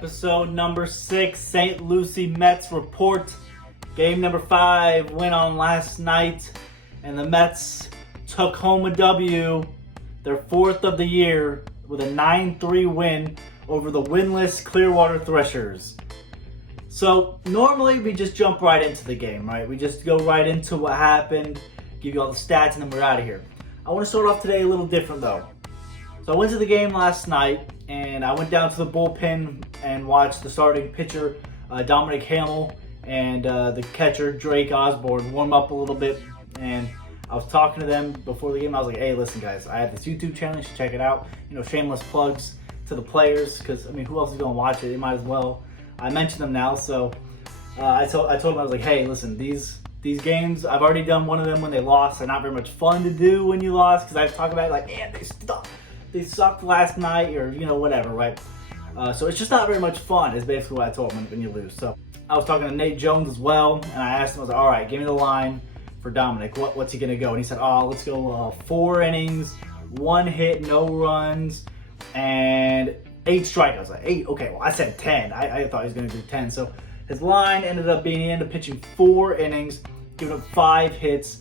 Episode number 6, St. Lucie Mets report. Game number 5 went on last night, and the Mets took home a W, their 4th of the year, with a 9-3 win over the winless Clearwater Threshers. So normally we just jump right into the game, right? We just go right into what happened, give you all the stats, and then we're out of here. I want to start off today a little different though. So I went to the game last night, and I went down to the bullpen and watched the starting pitcher, Dominic Hamill, and the catcher, Drake Osborne, warm up a little bit. And I was talking to them before the game. I was like, hey, listen, guys, I have this YouTube channel. You should check it out. You know, shameless plugs to the players because, I mean, who else is going to watch it? They might as well. I mentioned them now. So I told them, I was like, hey, listen, these games, I've already done one of them when they lost. They're not very much fun to do when you lost because I've talked about it like, man, they sucked last night, or, you know, whatever, right? So it's just not very much fun is basically what I told him when you lose. So I was talking to Nate Jones as well, and I asked him, I was like, all right, give me the line for Dominic. What's he going to go? And he said, let's go 4 innings, 1 hit, no runs, and 8 strikeouts. Like 8, okay, well, I said 10. I thought he was going to do 10. So his line ended up being, he ended up pitching 4 innings, giving up 5 hits,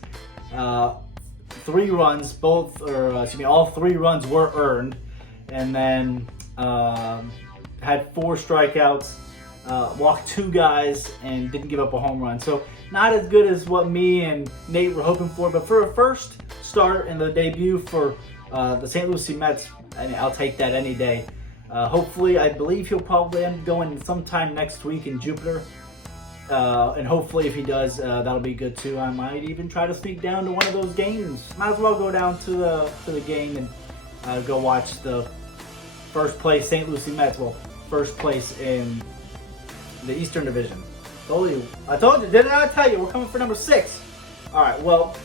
3 runs, all 3 runs were earned, and then had 4 strikeouts, walked 2 guys, and didn't give up a home run. So not as good as what me and Nate were hoping for, but for a first start and the debut for the St. Lucie Mets, I mean, I'll take that any day. Hopefully, I believe he'll probably end up going sometime next week in Jupiter. And hopefully if he does, that'll be good too. I might even try to sneak down to one of those games. Might as well go down to the game and go watch the first place St. Lucie Mets. Well, first place in the Eastern Division. I told you, didn't I tell you? We're coming for number 6. All right, well,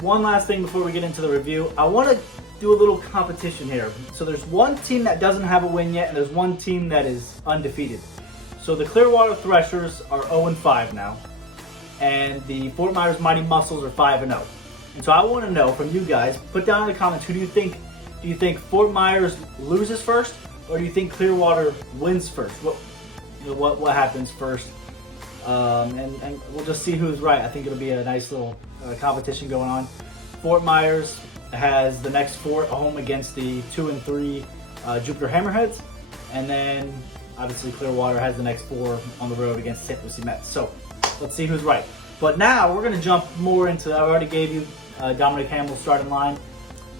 one last thing before we get into the review. I want to do a little competition here. So there's one team that doesn't have a win yet, and there's one team that is undefeated. So the Clearwater Threshers are 0-5 now, and the Fort Myers Mighty Muscles are 5-0. And so I want to know from you guys, put down in the comments, who do you think? Do you think Fort Myers loses first, or do you think Clearwater wins first? What happens first? And we'll just see who's right. I think it'll be a nice little competition going on. Fort Myers has the next 4 at home against the 2-3 Jupiter Hammerheads, and then obviously Clearwater has the next 4 on the road against St. Lucie Mets. So let's see who's right. But now we're going to jump more into, I already gave you Dominic Hamill's starting line,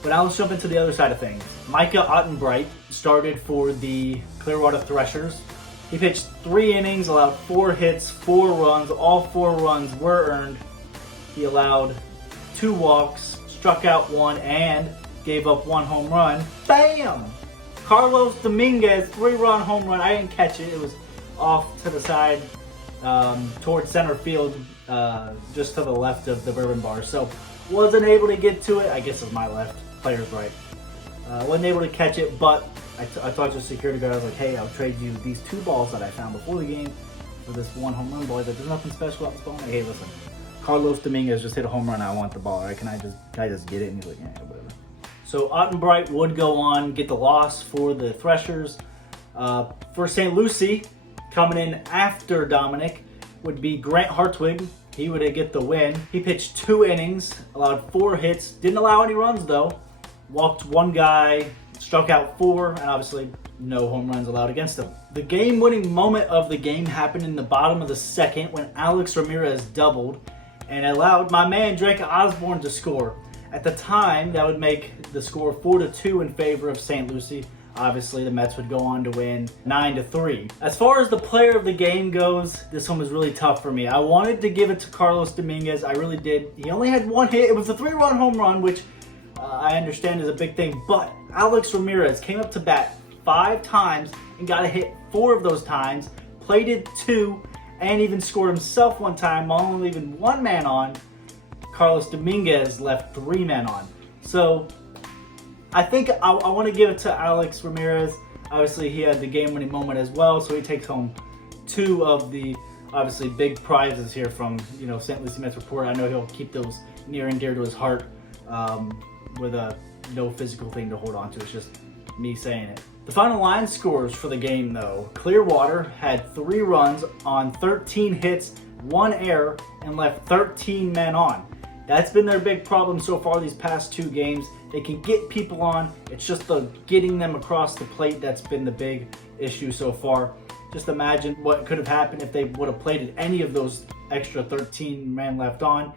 but now let's jump into the other side of things. Micah Ottenbright started for the Clearwater Threshers. He pitched 3 innings, allowed 4 hits, 4 runs. All 4 runs were earned. He allowed 2 walks, struck out 1, and gave up 1 home run. Bam! Carlos Dominguez, 3-run home run. I didn't catch it. It was off to the side towards center field, just to the left of the bourbon bar. So wasn't able to get to it. I guess it was my left. Player's right. Wasn't able to catch it, but I talked to the security guard. I was like, hey, I'll trade you these 2 balls that I found before the game for this 1 home run ball. He's like, there's nothing special about this ball. I'm like, hey, listen, Carlos Dominguez just hit a home run. I want the ball. Right? Can I just get it? And he's like, yeah, whatever. So Ottenbright would go on, get the loss for the Threshers. For St. Lucie, coming in after Dominic, would be Grant Hartwig. He would get the win. He pitched 2 innings, allowed 4 hits, didn't allow any runs though. Walked 1 guy, struck out 4, and obviously no home runs allowed against him. The game-winning moment of the game happened in the bottom of the 2nd when Alex Ramirez doubled and allowed my man Drake Osborne to score. At the time, that would make the score 4-2 in favor of St. Lucie. Obviously, the Mets would go on to win 9-3. As far as the player of the game goes, this one was really tough for me. I wanted to give it to Carlos Dominguez. I really did. He only had 1 hit. It was a 3-run home run, which I understand is a big thing. But Alex Ramirez came up to bat 5 times and got a hit 4 of those times, plated 2, and even scored himself 1 time while only leaving 1 man on. Carlos Dominguez left 3 men on. So I think I want to give it to Alex Ramirez. Obviously, he had the game-winning moment as well, so he takes home 2 of the obviously big prizes here from St. Lucie Mets report. I know he'll keep those near and dear to his heart with a no physical thing to hold on to. It's just me saying it. The final line scores for the game, though. Clearwater had 3 runs on 13 hits, 1 error, and left 13 men on. That's been their big problem so far these past 2 games. They can get people on. It's just the getting them across the plate that's been the big issue so far. Just imagine what could have happened if they would have played any of those extra 13 men left on.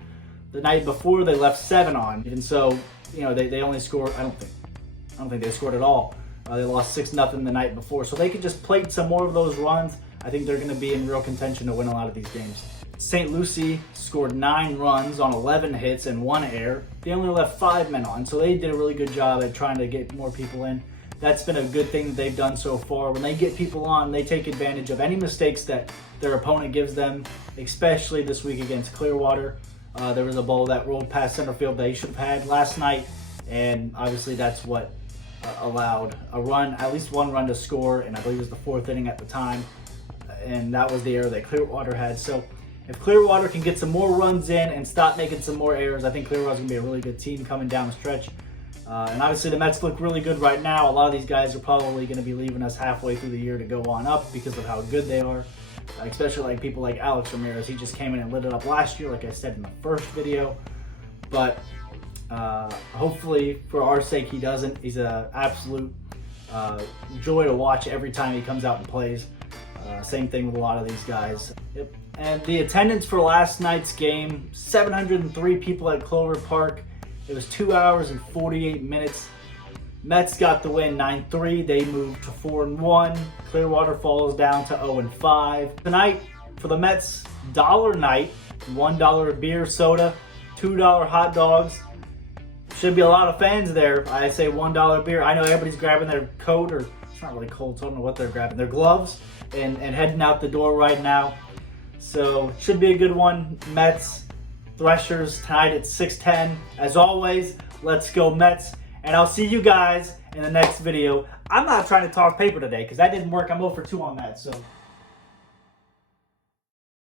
The night before, they left 7 on. And so, they only scored, I don't think they scored at all. They lost 6-0 the night before. So they could just plate some more of those runs. I think they're going to be in real contention to win a lot of these games. St. Lucie scored 9 runs on 11 hits and 1 error. They only left 5 men on, so they did a really good job at trying to get more people in. That's been a good thing that they've done so far. When they get people on, they take advantage of any mistakes that their opponent gives them, especially this week against Clearwater. There was a ball that rolled past center field that he should have had last night, and obviously that's what allowed a run, at least 1 run to score, and I believe it was the 4th inning at the time, and that was the error that Clearwater had. So if Clearwater can get some more runs in and stop making some more errors, I think Clearwater's going to be a really good team coming down the stretch. And obviously the Mets look really good right now. A lot of these guys are probably going to be leaving us halfway through the year to go on up because of how good they are. Especially like people like Alex Ramirez. He just came in and lit it up last year, like I said in the first video. But hopefully for our sake he doesn't. He's an absolute joy to watch every time he comes out and plays. Same thing with a lot of these guys. Yep. And the attendance for last night's game, 703 people at Clover Park. It was 2 hours and 48 minutes. Mets got the win 9-3. They moved to 4-1. Clearwater falls down to 0-5. Tonight, for the Mets, dollar night, $1 beer, soda, $2 hot dogs. Should be a lot of fans there. I say $1 beer. I know everybody's grabbing their coat, or it's not really cold, so I don't know what they're grabbing. Their gloves and heading out the door right now. So, should be a good one. Mets, Threshers tonight at 6:10. As always, let's go Mets. And I'll see you guys in the next video. I'm not trying to talk paper today because that didn't work. I'm 0 for 2 on that. So